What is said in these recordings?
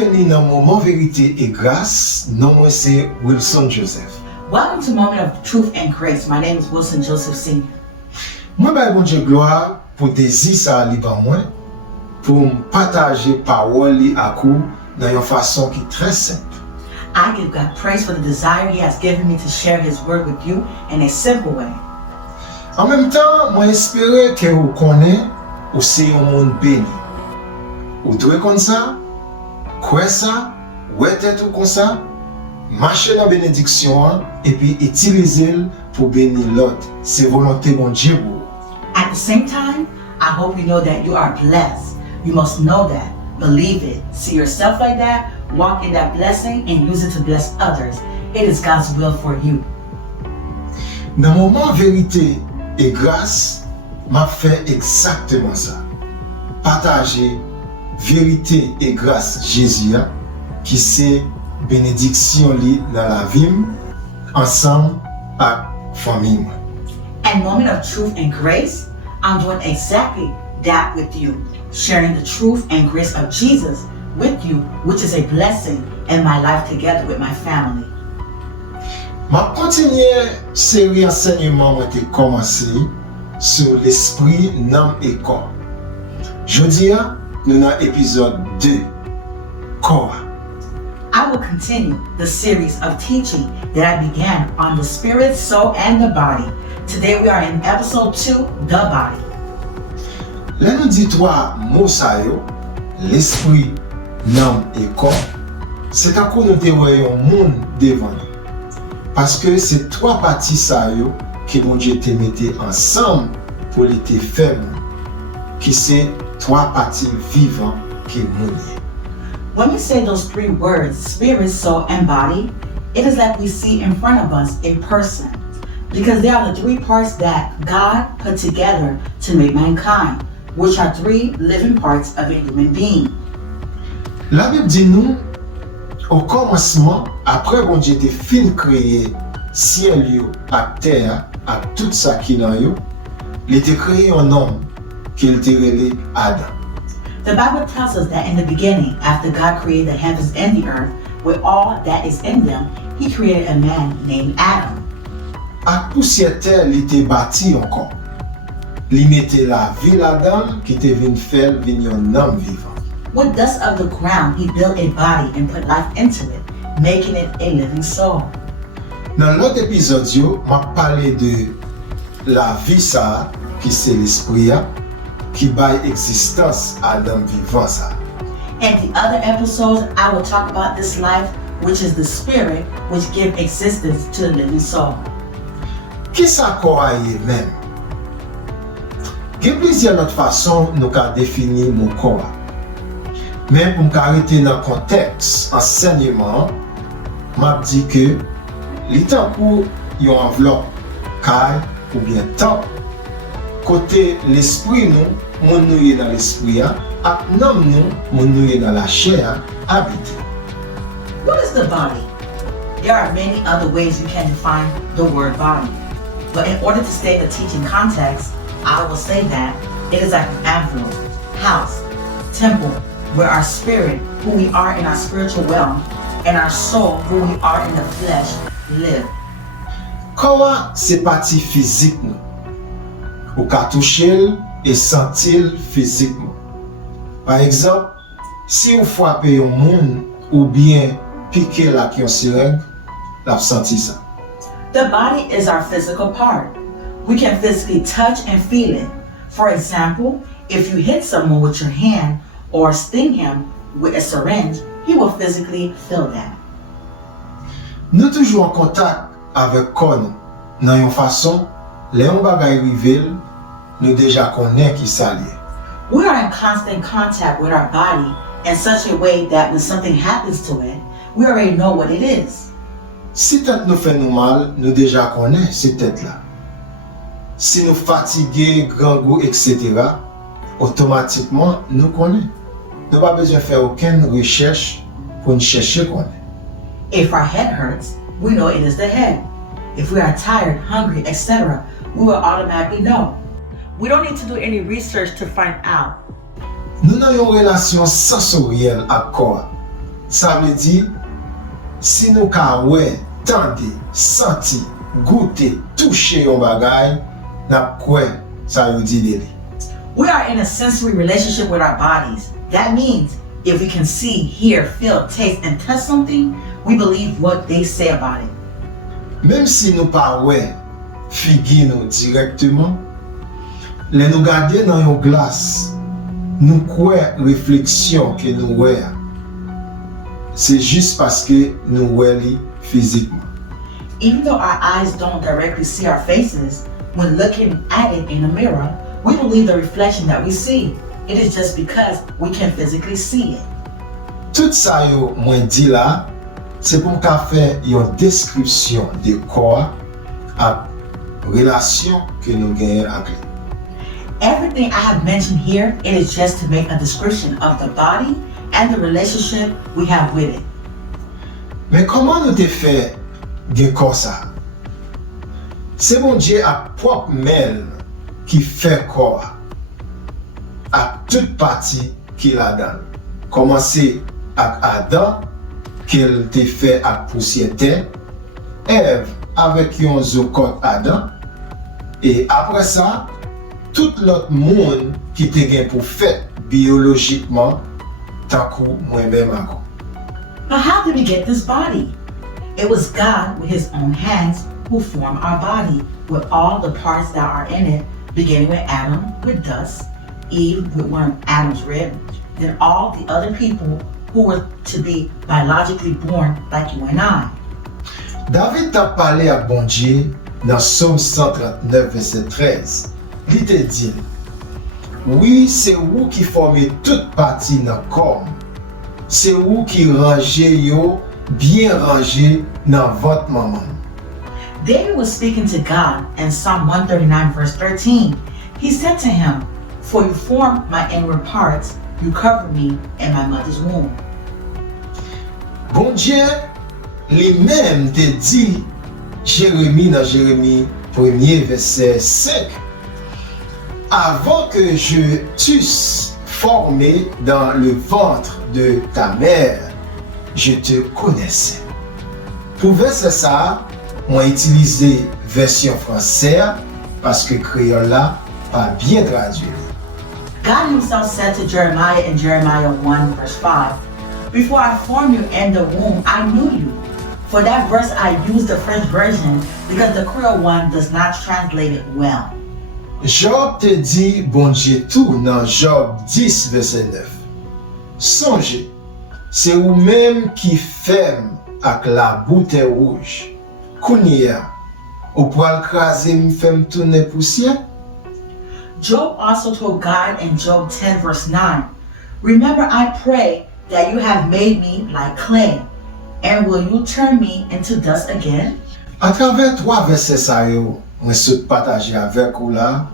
Bienvenue dans Moment Vérité et Grâce. Non, moi c'est Wilson Joseph. Welcome to Moment of Truth and Grace. My name is Wilson Joseph Sr. Moi, ben bon Dieu gloire pour désir ça liban moi, pour partager parole li à coup dans une façon qui est très simple. I give God praise for the desire He has given me to share His word with you in a simple way. En même temps, moi espérer que vous connaissez ou c'est un monde béni. Ou doit comme ça, quoi ça, ouais tête ou comme ça, marcher dans la bénédiction et puis utiliser pour bénir l'autre. C'est volonté mon Dieu pour vous. At the same time, I hope you know that you are blessed. You must know that, believe it, see yourself like that, walk in that blessing and use it to bless others. It is God's will for you. Dans mon moment vérité et grâce, m'a fait exactement ça. Partager vérité et grâce Jésus qui c'est bénédiction li dans la vie ensemble avec famille. And Moment of Truth and Grace, I'm doing exactly that with you, sharing the truth and grace of Jesus with you, which is a blessing in my life together with my family. Ma continuer série enseignement moi été commencé sur l'esprit, Nanm et corps. Jeudi nous dans épisode 2 corps. I will continue the series of teaching that I began on the spirit, soul, and the body. Today we are in episode 2, the body. Là nous dit trois mots ça yo, l'esprit, Nanm et corps. C'est à quoi nous te voyons monde devant nous. Parce que c'est trois parties ça yo que bon Dieu te mettait ensemble pour les te faire, qui c'est trois parties vivantes qui nous. When we say those three words, spirit, soul, and body, it is like we see in front of us a person. Because they are the three parts that God put together to make mankind, which are three living parts of a human being. La Bible dit nous, au commencement, après bon Dieu te fin créé ciel yo, à terre, à tout ça qui dans yo, il était créé un homme qu'il te relé Adam. The Bible tells us that in the beginning, after God created the heavens and the earth, with all that is in them, He created a man named Adam. À poussière terre, il était bâti encore. Il mettait la vie là-dedans qui te vient faire venir un homme vivant. With dust of the ground, He built a body and put life into it, making it a living soul. Dans l'autre épisode, m'a parlé de la vie ça, qui c'est l'esprit, qui baille existence à l'homme vivant ça. In the other episodes, I will talk about this life, which is the spirit, which gives existence to the living soul. Qui ça quoi est même? Il y a plusieurs autres façons nous définir mon corps. Mais pour m'arrêter dans le contexte enseignement, m'a dit que l'état pour une enveloppe, caille ou bien temps, côté l'esprit nous, mon noué dans l'esprit, et Nanm nous, mon noué dans la chair, habité. What is the body? There are many other ways you can define the word body. But in order to state the teaching context, I will say that it is like an envelope, house, temple, where our spirit, who we are in our spiritual realm, and our soul, who we are in the flesh, live. Corps, c'est partie physique nous. Ou ka toucher et sentir physiquement. Par exemple, si vous frappez un monde ou bien piquez la qui en sirène, la senti ça. The body is our physical part. We can physically touch and feel it. For example, if you hit someone with your hand or sting him with a syringe, he will physically feel that. Nous toujours en contact avec corps nous. Dans une façon, les on bagay rivel, nous déjà connaît qui ça lié. We are in constant contact with our body in such a way that when something happens to it, we already know what it is. Si tête nous fait nous mal, nous déjà connaît cette tête là. Si nous fatigués, grand goût, etc., automatiquement nous connaît. Nous pas besoin de faire aucune recherche pour nous chercher connaît. If our head hurts, we know it is the head. If we are tired, hungry, etc., we will automatically know. We don't need to do any research to find out. Nous avons une relation sensorielle avec corps. ça veut dire, si nous ka wè, tande, senti, goûter, toucher yon bagay, n'a kwe, ça veut dire. We are in a sensory relationship with our bodies. That means if we can see, hear, feel, taste, and touch something, we believe what they say about it. Même si nous pa wè, figi nous directement, le nous garder dans yon glace, nous kwe réflexion que nous wè, c'est juste parce que nous wè li physiquement. Even though our eyes don't directly see our faces, when looking at it in the mirror, we believe the reflection that we see. It is just because we can physically see it. Tout ça yo mwen di la, c'est pour m'ka fè yon description de corps ak relation que nous gagnons ak li. Everything I have mentioned here, it is just to make a description of the body and the relationship we have with it. Mais comment nous te fè gen corps ça? C'est bon Dieu a propre mêle qui fait corps à toute partie qu'il a donné. Commencer avec Adam, qu'il te fait avec poussière terre, Ève avec yon zokot Adam, et après ça, tout l'autre monde qui te gen pour fait biologiquement, tant que moi-même encore. But how did we get this body? It was God with his own hands who formed our body with all the parts that are in it, beginning with Adam with dust, Eve with one of Adam's rib, then all the other people who were to be biologically born like you and I. David t'a parlé à bon Dieu dans Psaume 139, verset 13. Il te dit, oui, c'est vous qui formez toute partie dans le corps. C'est vous qui rangez yo bien rangé dans votre maman. David was speaking to God in Psalm 139, verse 13. He said to him, "For you formed my inward parts, you covered me in my mother's womb." Bon Dieu, lui-même te dit, Jérémie dans Jérémie 1er, verset 5, avant que je t'eusse formé dans le ventre de ta mère, je te connaissais. Pour verset ça, on a utilisé version française parce que créole là pas bien traduit. God himself said to Jeremiah in Jeremiah 1, verse 5, "Before I formed you in the womb, I knew you." For that verse, I used the French version because the Creole one does not translate it well. Job te dit, bon Dieu tout dans Job 10, verset 9. Songez, c'est vous-même qui ferme avec la bouteille rouge. Kounia, ou poil crasé m'fem tourner poussière? Job also told God in Job 10, verse 9, "Remember, I pray that you have made me like clay, and will you turn me into dust again?" À travers trois versets ça yo, on se partager avec vous là,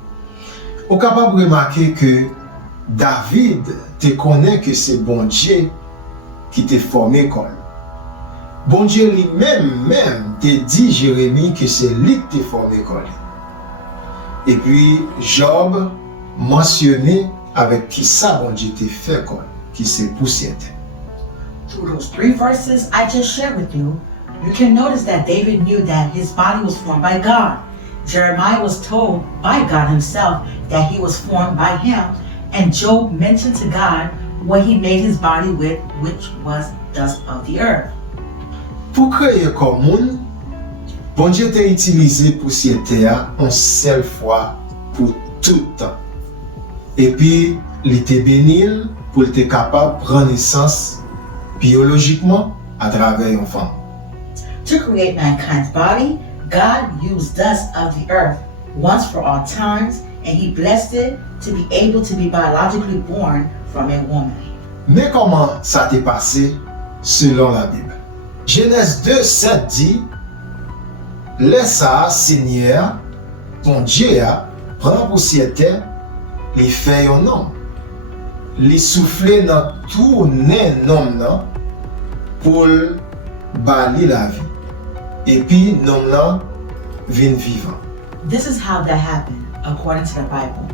on capable remarquer que David te connaît que c'est bon Dieu qui te formé comme. Bon Dieu lui-même te dit Jérémie que c'est lui qui te formé comme. Et puis Job mentionné avec qui ça bon Dieu te fait comme, qui c'est poussière. Through those three verses I just shared with you, you can notice that David knew that his body was formed by God. Jeremiah was told by God himself that he was formed by him, and Job mentioned to God what he made his body with, which was dust of the earth. Pour créer comme monde, bon Dieu t'a utilisé poussière terre une seule fois pour tout le temps. Et puis, il t'a béni pour être capable de prendre naissance biologiquement à travers une femme. To create mankind's body, God used dust of the earth once for all times, and he blessed it to be able to be biologically born from a woman. Mais comment ça t'est passé selon la Bible? Genèse 2, 7 dit, laissa Seigneur, ton Dieu, prend poussière terre, il fait un homme. Il souffle dans tout homme pour bâlir la vie. Et puis, l'homme là vient vivant. This is how that happened, according to the Bible.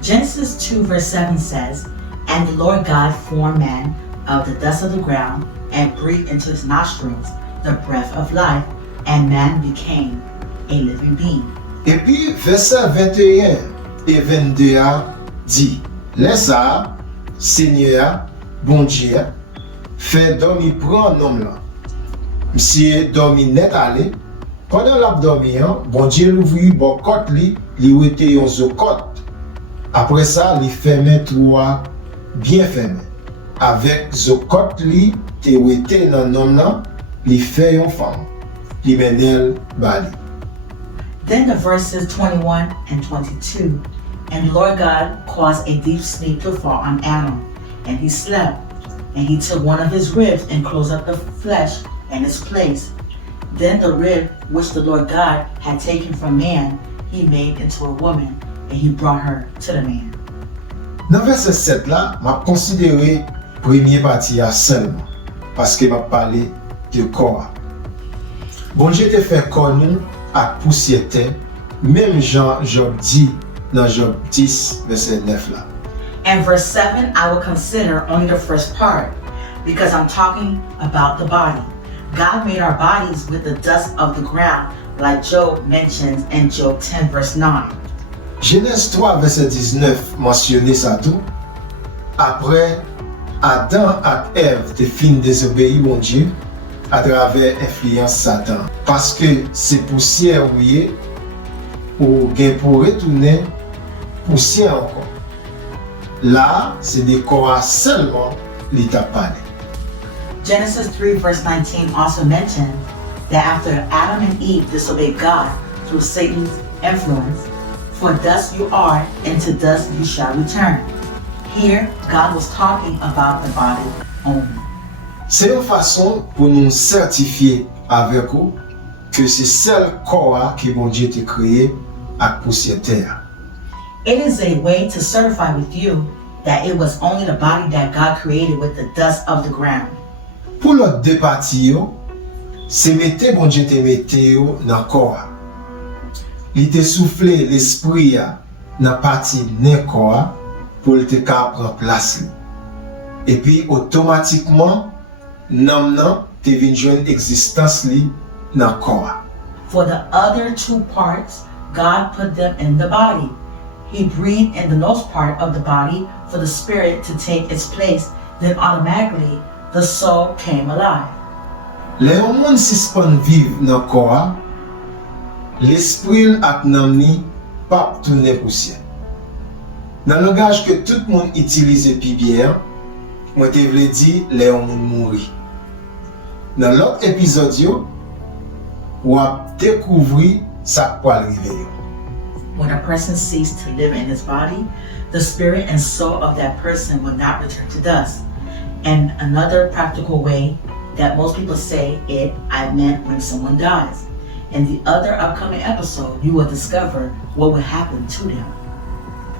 Genesis 2, verse 7 says, "And the Lord God formed man of the dust of the ground and breathed into his nostrils the breath of life, and man became a living being. Et puis, verset 21 et 22 a dit, les arbres, Seigneur, bon Dieu, fait dormir prend l'homme là. Monsieur dormi net allé, pendant l'abdormi, bon Dieu l'ouvrit, bon côte li ouete yon zo côte. Après ça, li fermé trois bien fermé. Avec zo côte li te ouete nan l'homme là, li fait yon femme. Li menel bali. Then the verses 21 and 22, and the Lord God caused a deep sleep to fall on Adam, and he slept. And he took one of his ribs and closed up the flesh in its place. Then the rib which the Lord God had taken from man, he made into a woman, and he brought her to the man. Dans verset 7 là, m'a considéré premier partie à seulement, parce que m'a parlé de corps. Bon Dieu te fait corps nous à poussière, même Jean Job dit dans Job 10 verset 9 là. And verse 7, I will consider only the first part, because I'm talking about the body. God made our bodies with the dust of the ground, like Job mentions in Job 10 verse 9. Genèse 3 verset 19 mentionné ça tout. Après, Adam et Ève te fin désobéir mon Dieu à travers influence Satan. Parce que c'est poussière ouillée ou gain pour retourner poussière encore. Là, c'est des corps seulement l'état parlé. Genesis 3 verse 19 also mentions that after Adam and Eve disobeyed God through Satan's influence, for dust you are, and to dust you shall return. Here, God was talking about the body only. C'est une façon pour nous certifier avec vous que c'est seul corps que bon Dieu t'a créé à poussière terre. It is a way to certify with you that it was only the body that God created with the dust of the ground. Pour l'autre deux parties, c'est mettre bon Dieu te mette dans le corps. Il te soufflé l'esprit dans partie dans corps pour te prendre place. Et puis automatiquement, Nanm te vient joindre existence li dans corps. For the other two parts, God put them in the body. He breathed in the nose part of the body for the spirit to take its place. Then automatically, the soul came alive. Les hommes suspendent vivre dans le corps, l'esprit et Nanm ni pas tourner poussière. Dans le langage que tout le monde utilise puis bien, moi te vle dire les hommes mourir. Dans l'autre épisode, on va découvrir ça quoi arriver. When a person ceased to live in his body, the spirit and soul of that person will not return to dust. And another practical way that most people say it, I meant when someone dies. In the other upcoming episode, you will discover what will happen to them.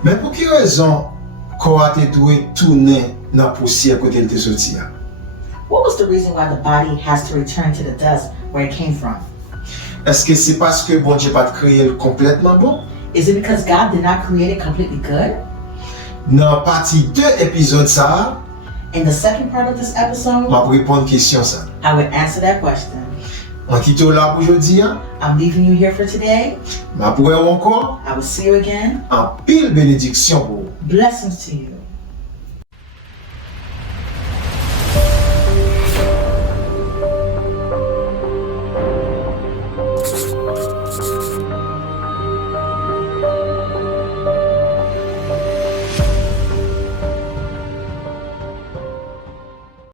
Mais pour quelle raison corps te doit tourner dans poussière côté il te sorti? What was the reason why the body has to return to the dust where it came from? Est-ce que c'est parce que bon Dieu pas créé complètement bon? Is it because God did not create it completely good? Dans partie 2 épisode ça, In the second part of this episode, m'a répondre question ça. I would answer that question. On quitte là pour aujourd'hui, I'm leaving you here for today. m'a pour encore I will see you again. Anpil benediksyon pour vous. Blessings to you.